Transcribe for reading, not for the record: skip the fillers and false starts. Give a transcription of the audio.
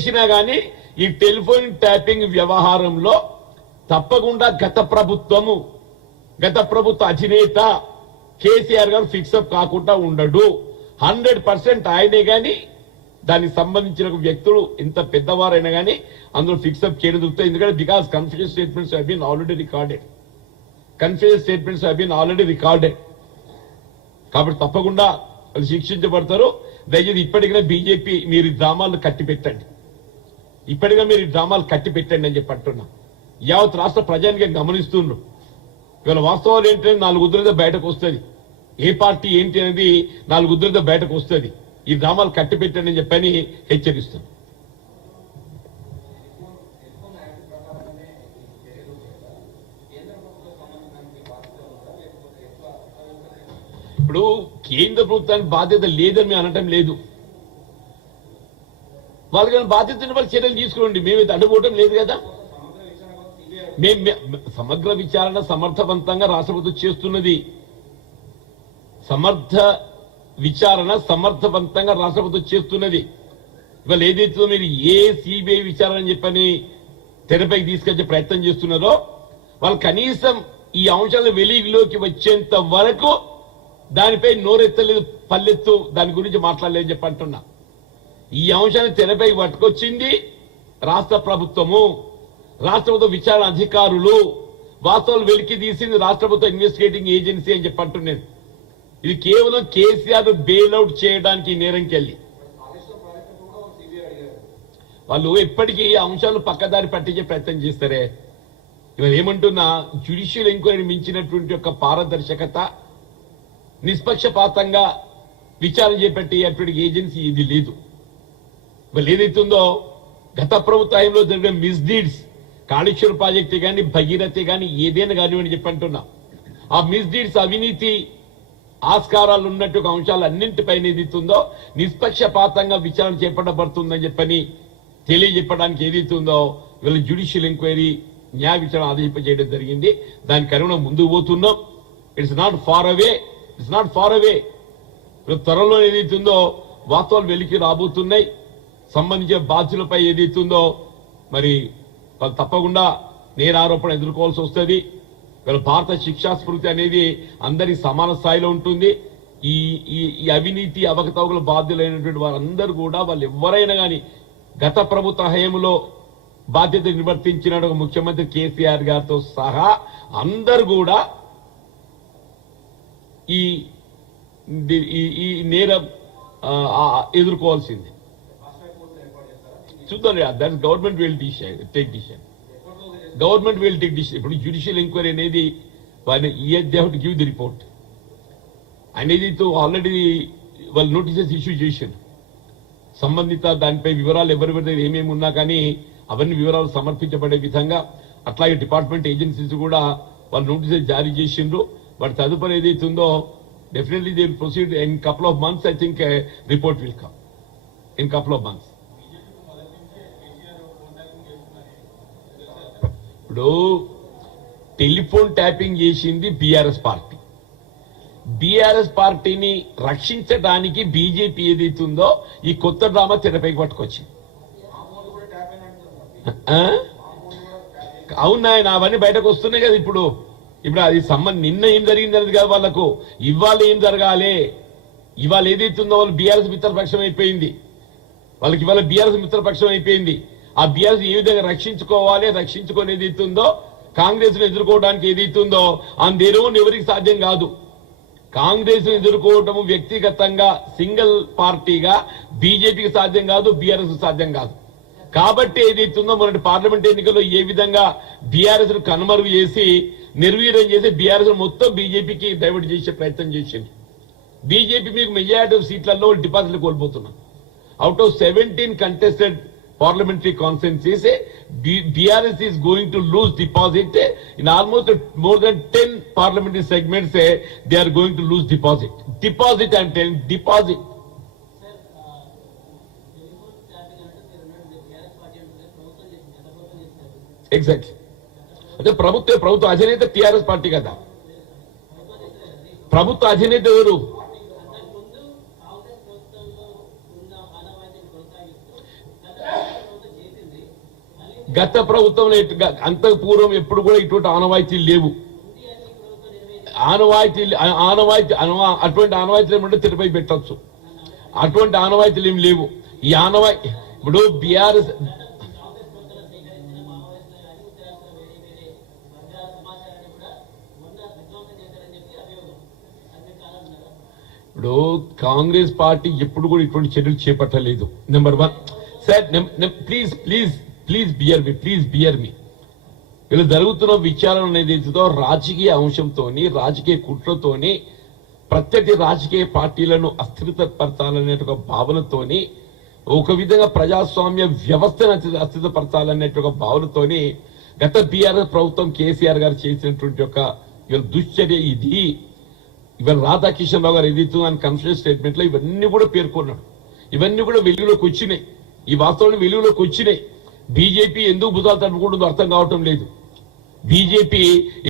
చేసినా గానీ ఈ టెలిఫోన్ ట్యాపింగ్ వ్యవహారంలో తప్పకుండా గత ప్రభుత్వ అధినేత కేసీఆర్ గారు ఫిక్సప్ కాకుండా ఉండడు. 100% ఆయనే గాని దానికి సంబంధించిన వ్యక్తులు ఇంత పెద్దవారైనా గానీ అందులో ఫిక్సప్ చేయడం దొరుకుతాయి. ఎందుకంటే because confusion statements have been already recorded. కాబట్టి తప్పకుండా అది శిక్షించబడతారు. దయచేసి ఇప్పటికైనా బీజేపీ మీరు డ్రామాలు కట్టి పెట్టండి అని చెప్పి అంటున్నా. యావత్ రాష్ట్ర ప్రజానికి గమనిస్తుండ్రు. ఇవాళ వాస్తవాలు ఏంటంటే 4 ఉద్యోగులతో బయటకు వస్తుంది. ఏ పార్టీ ఏంటి అనేది 4 ఉద్యోగులతో బయటకు వస్తుంది. ఈ డ్రామాలు కట్టి పెట్టండి అని చెప్పని హెచ్చరిస్తుంది. ఇప్పుడు కేంద్ర ప్రభుత్వానికి బాధ్యత లేదని మేము అనటం లేదు. వాళ్ళకి బాధ్యతని వాళ్ళు చర్యలు తీసుకోండి. మేమైతే అడ్డుకోవటం లేదు కదా. సమగ్ర విచారణ సమర్థవంతంగా రాష్ట్ర ప్రభుత్వం చేస్తున్నది. ఇవాళ ఏదైతే మీరు ఏ సిబిఐ విచారణ అని చెప్పని తెరపైకి తీసుకొచ్చే ప్రయత్నం చేస్తున్నారో వాళ్ళు కనీసం ఈ అంశాలు వెలుగులోకి వచ్చేంత వరకు దానిపై నోరెత్తలేదు, పల్లెత్తు దాని గురించి మాట్లాడలేదని చెప్పి అంటున్నా. ఈ అంశాన్ని తెరపైకి పట్టుకొచ్చింది రాష్ట్ర ప్రభుత్వ విచారణ అధికారులు. వాస్తవాలు వెలికి తీసింది రాష్ట్ర ప్రభుత్వ ఇన్వెస్టిగేటింగ్ ఏజెన్సీ అని చెప్పి అంటున్నాను. ఇది కేవలం కేసీఆర్ బెయిల్అవుట్ చేయడానికి నేరంకి వెళ్ళి వాళ్ళు ఎప్పటికీ అంశాలు పక్కదారి పట్టించే ప్రయత్నం చేస్తారే. ఇవాళ ఏమంటున్నా, జ్యుడిషియల్ ఎంక్వైరీ మించినటువంటి యొక్క పారదర్శకత, నిష్పక్షపాతంగా విచారణ చేపట్టేటువంటి ఏజెన్సీ ఇది లేదు. ఇవాళ ఏదైతుందో గత ప్రభుత్వంలో జరిగిన మిస్డీడ్స్, కాళేశ్వరం ప్రాజెక్టు కానీ భగీరథ కానీ ఏదైనా కానివ్వని చెప్పి అంటున్నా. ఆ మిస్డీడ్స్, అవినీతి ఆస్కారాలు ఉన్నట్టు అంశాలు అన్నింటిపైన ఏదైతుందో నిష్పక్షపాతంగా విచారణ చేపట్టబడుతుందని చెప్పని తెలియజెప్పడానికి ఏదైతుందో వీళ్ళ జ్యుడిషియల్ ఎంక్వైరీ న్యాయ విచారణ ఆదేశింపజేయడం జరిగింది. దానికి అనుగుణంగా ముందుకు పోతున్నాం. It's not far away. త్వరలో ఏదైతుందో వాస్తవాలు వెలికి రాబోతున్నాయి. సంబంధించిన బాధ్యులపై ఏదైతుందో మరి వాళ్ళు తప్పకుండా నేరారోపణ ఎదుర్కోవాల్సి వస్తుంది. వీళ్ళ భారత శిక్షా స్మృతి అనేది అందరి సమాన స్థాయిలో ఉంటుంది. ఈ అవినీతి అవకతవకల బాధ్యులైనటువంటి వారందరూ కూడా వాళ్ళు ఎవరైనా కానీ గత ప్రభుత్వ హయాంలో బాధ్యత నిర్వర్తించిన ముఖ్యమంత్రి కేసీఆర్ గారితో సహా అందరూ కూడా ఈ నేరం ఎదుర్కోవాల్సింది. చూద్దాం, that government will take decision. ఇప్పుడు జ్యుడిషియల్ ఎంక్వైరీ అనేది they have to give the report అనేది ఆల్రెడీ వాళ్ళు నోటీసెస్ ఇష్యూ చేశారు. సంబంధిత దానిపై వివరాలు ఎవరి దగ్గర ఏమేమి ఉన్నా కానీ అవన్నీ వివరాలు సమర్పించబడే విధంగా అట్లాగే డిపార్ట్మెంట్ ఏజెన్సీస్ కూడా వాళ్ళు నోటీసెస్ జారీ చేసిండ్రు. వాటి తదుపరి ఏదైతుందో definitely they will proceed in couple of months. I think report will come in couple of months. ఇప్పుడు టెలిఫోన్ ట్యాపింగ్ చేసింది బీఆర్ఎస్ పార్టీని రక్షించడానికి బీజేపీ ఏదైతుందో ఈ కొత్త డ్రామా తెరపైకి పట్టుకొచ్చింది. అవునా, అవన్నీ బయటకు వస్తున్నాయి కదా. ఇప్పుడు అది నిన్న ఏం జరిగింది అనేది కాదు వాళ్ళకు, ఇవాళ ఏం జరగాలి. ఇవాళ ఏదైతుందో వాళ్ళు బీఆర్ఎస్ మిత్రపక్షం అయిపోయింది. వాళ్ళకి ఇవాళ బీఆర్ఎస్ మిత్రపక్షం అయిపోయింది. ఆ బీఆర్ఎస్ ఏ విధంగా రక్షించుకొని ఏదైతుందో కాంగ్రెస్ ను ఎదుర్కోవడానికి ఏదైతుందో దేనివల్ల ఎవరికి సాధ్యం కాదు. కాంగ్రెస్ ను ఎదుర్కోవటం వ్యక్తిగతంగా సింగిల్ పార్టీగా బీజేపీకి సాధ్యం కాదు, బీఆర్ఎస్ సాధ్యం కాదు. కాబట్టి ఏదైతుందో మొన్నటి పార్లమెంట్ ఎన్నికల్లో ఏ విధంగా బీఆర్ఎస్ ను కనుమరుగు చేసి నిర్వీర్యం చేసి బీఆర్ఎస్ మొత్తం బీజేపీకి డైవర్ట్ చేసే ప్రయత్నం చేసింది. బీజేపీ మీకు మెజారిటీ సీట్లలో డిపాజిట్లు కోల్పోతున్నారు. Out of 17 contested parliamentary constituencies, BRS is going to lose deposit in almost more than 10 parliamentary segments. They are going to lose deposit. I'm telling deposit. Exactly. అదే ప్రభుత్వ అధినేత టిఆర్ఎస్ పార్టీ కదా. ప్రభుత్వ అధినేత ఎవరు? గత ప్రభుత్వంలో అంత పూర్వం ఎప్పుడు కూడా ఇటువంటి ఆనవాయితీలు లేవు. అటువంటి ఆనవాయితీలు ఏమంటే తెరపై పెట్టచ్చు. అటువంటి ఆనవాయితీలు ఏమి లేవు. ఈ ఇప్పుడు బీఆర్ఎస్ ఇప్పుడు కాంగ్రెస్ పార్టీ ఎప్పుడు కూడా ఇటువంటి చర్యలు చేపట్టలేదు. Number 1 sir, please please please bear me ఇలా జరుగుతున్న విచారణ అనేది రాజకీయ అంశంతోని, రాజకీయ కుట్రతోని, ప్రత్యర్థి రాజకీయ పార్టీలను అస్థిరపరచాలనే ఒక భావనతోని, ఒక విధంగా ప్రజాస్వామ్య వ్యవస్థను అస్థిరపరచాలనే ఒక భావనతోని గత బీఆర్ఎస్ ప్రభుత్వం కేసీఆర్ గారు చేసినటువంటి ఒక దుశ్చర్య ఇది. ఇవాళ రాధాకిషన్ రావు గారు ఏదైతే ఆయన కన్ఫరెన్స్ స్టేట్మెంట్ లో ఇవన్నీ కూడా పేర్కొన్నాడు. ఇవన్నీ కూడా వెలుగులోకి వచ్చినాయి. ఈ వాస్తవాలు వెలుగులోకి వచ్చినాయి. బీజేపీ ఎందుకు భుజాలు తట్టుకుంటుందో అర్థం కావటం లేదు. బీజేపీ